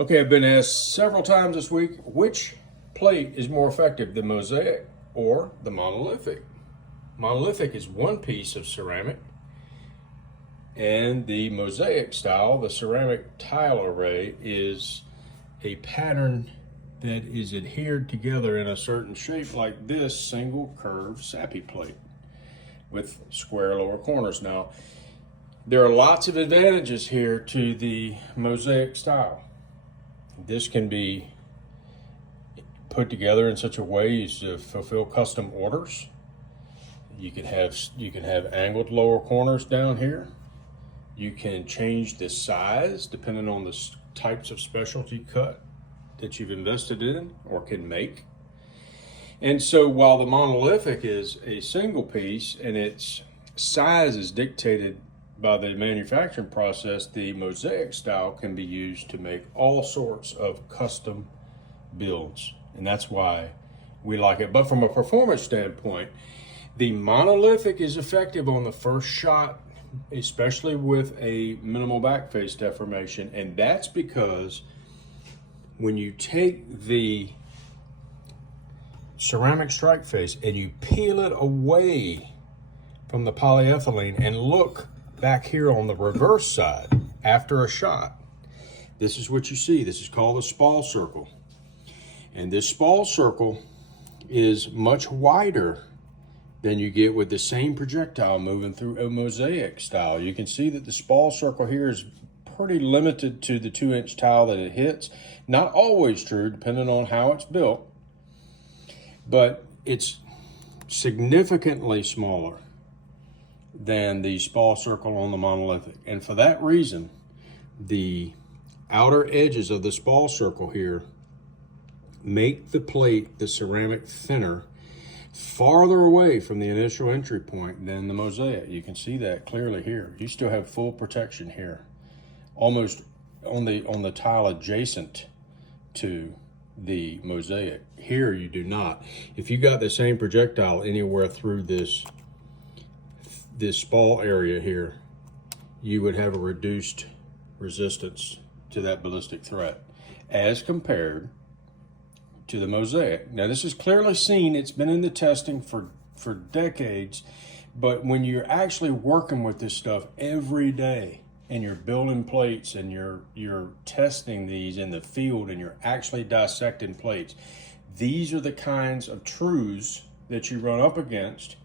Okay, I've been asked several times this week, which plate is more effective, the mosaic or the monolithic? Monolithic is one piece of ceramic, and the mosaic style, the ceramic tile array, is a pattern that is adhered together in a certain shape like this single curved sappy plate with square lower corners. Now, there are lots of advantages here to the mosaic style. This can be put together in such a way as to fulfill custom orders. You can have angled lower corners down here. You can change the size depending on the types of specialty cut that you've invested in or can make. And so while the monolithic is a single piece and its size is dictated by the manufacturing process, the mosaic style can be used to make all sorts of custom builds. And that's why we like it. But from a performance standpoint, the monolithic is effective on the first shot, especially with a minimal back face deformation. And that's because when you take the ceramic strike face and you peel it away from the polyethylene and look back here on the reverse side after a shot, this is what you see. This is called a spall circle. And this spall circle is much wider than you get with the same projectile moving through a mosaic style. You can see that the spall circle here is pretty limited to the 2-inch tile that it hits. Not always true, depending on how it's built, but it's significantly smaller than the spall circle on the monolithic. And for that reason, the outer edges of the spall circle here make the plate, the ceramic, thinner, farther away from the initial entry point than the mosaic. You can see that clearly here. You still have full protection here, almost on the tile adjacent to the mosaic. Here you do not. If you got the same projectile anywhere through this spall area here, you would have a reduced resistance to that ballistic threat as compared to the mosaic. Now this is clearly seen, it's been in the testing for decades, but when you're actually working with this stuff every day and you're building plates and you're testing these in the field and you're actually dissecting plates, these are the kinds of truths that you run up against.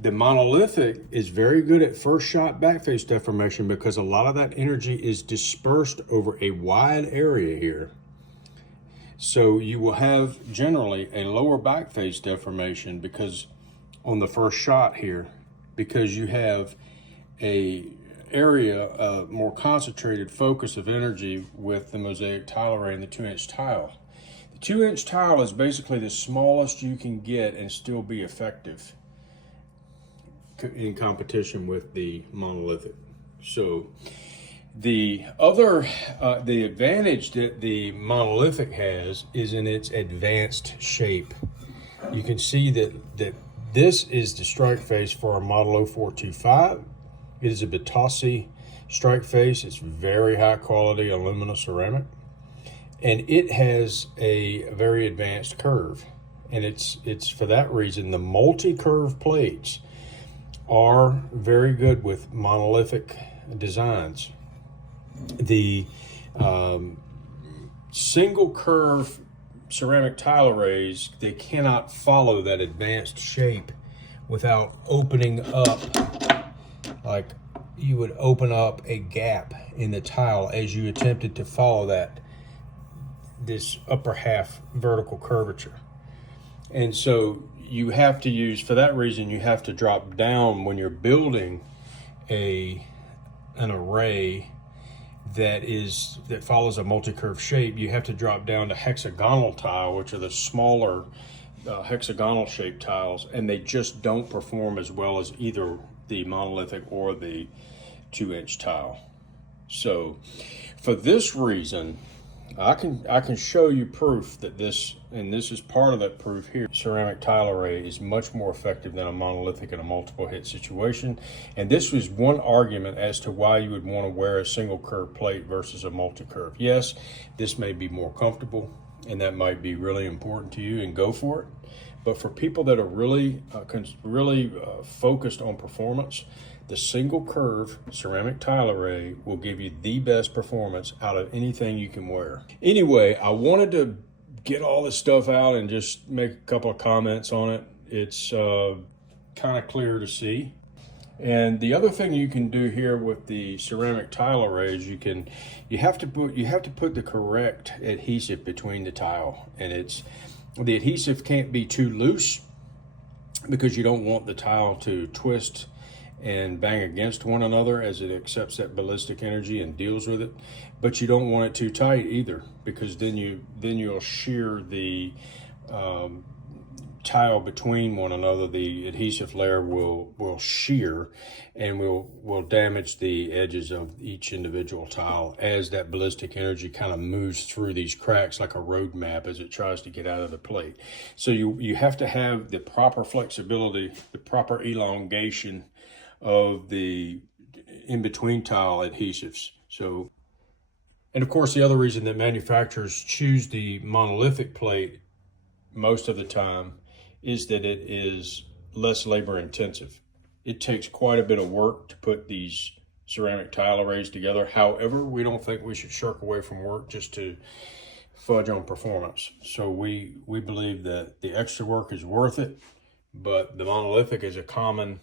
The monolithic is very good at first shot backface deformation because a lot of that energy is dispersed over a wide area here. So you will have generally a lower backface deformation because on the first shot here, because you have a more concentrated focus of energy with the mosaic tile array and the 2-inch tile. The 2-inch tile is basically the smallest you can get and still be effective in competition with the monolithic. So the advantage that the monolithic has is in its advanced shape. You can see that this is the strike face for a Model 0425. It is a Batossi strike face. It's very high quality aluminum ceramic, and it has a very advanced curve. And it's for that reason the multi-curve plates are very good with monolithic designs. The single curve ceramic tile arrays, they cannot follow that advanced shape without opening up, like you would open up a gap in the tile as you attempted to follow this upper half vertical curvature. And so you have to use, for that reason, you have to drop down when you're building an array that follows a multi-curve shape. You have to drop down to hexagonal tile, which are the smaller hexagonal shaped tiles, and they just don't perform as well as either the monolithic or the 2-inch tile. So for this reason, I can show you proof that this, and this is part of that proof here, ceramic tile array is much more effective than a monolithic in a multiple hit situation. And this was one argument as to why you would want to wear a single curve plate versus a multi-curve. Yes, this may be more comfortable, and that might be really important to you, and go for it. But for people that are really focused on performance, the single curve ceramic tile array will give you the best performance out of anything you can wear. Anyway, I wanted to get all this stuff out and just make a couple of comments on it. It's kind of clear to see. And the other thing you can do here with the ceramic tile arrays, you have to put the correct adhesive between the tile, and the adhesive can't be too loose because you don't want the tile to twist and bang against one another as it accepts that ballistic energy and deals with it. But you don't want it too tight either, because then you'll shear the tile between one another. The adhesive layer will shear and will damage the edges of each individual tile as that ballistic energy kind of moves through these cracks like a road map as it tries to get out of the plate. So you have to have the proper flexibility, the proper elongation of the in-between tile adhesives. So, and of course, the other reason that manufacturers choose the monolithic plate most of the time is that it is less labor intensive. It takes quite a bit of work to put these ceramic tile arrays together. However, we don't think we should shirk away from work just to fudge on performance. So we believe that the extra work is worth it, but the monolithic is a common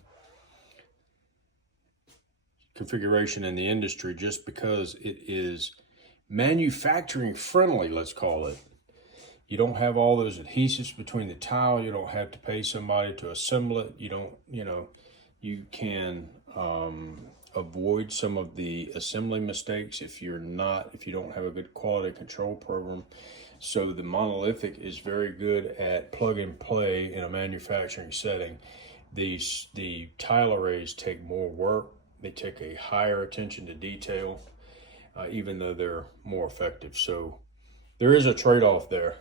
configuration in the industry just because it is manufacturing friendly, let's call it. You don't have all those adhesives between the tile. You don't have to pay somebody to assemble it. You can avoid some of the assembly mistakes if you don't have a good quality control program. So the monolithic is very good at plug and play in a manufacturing setting. The tile arrays take more work. They take a higher attention to detail, even though they're more effective. So there is a trade-off there.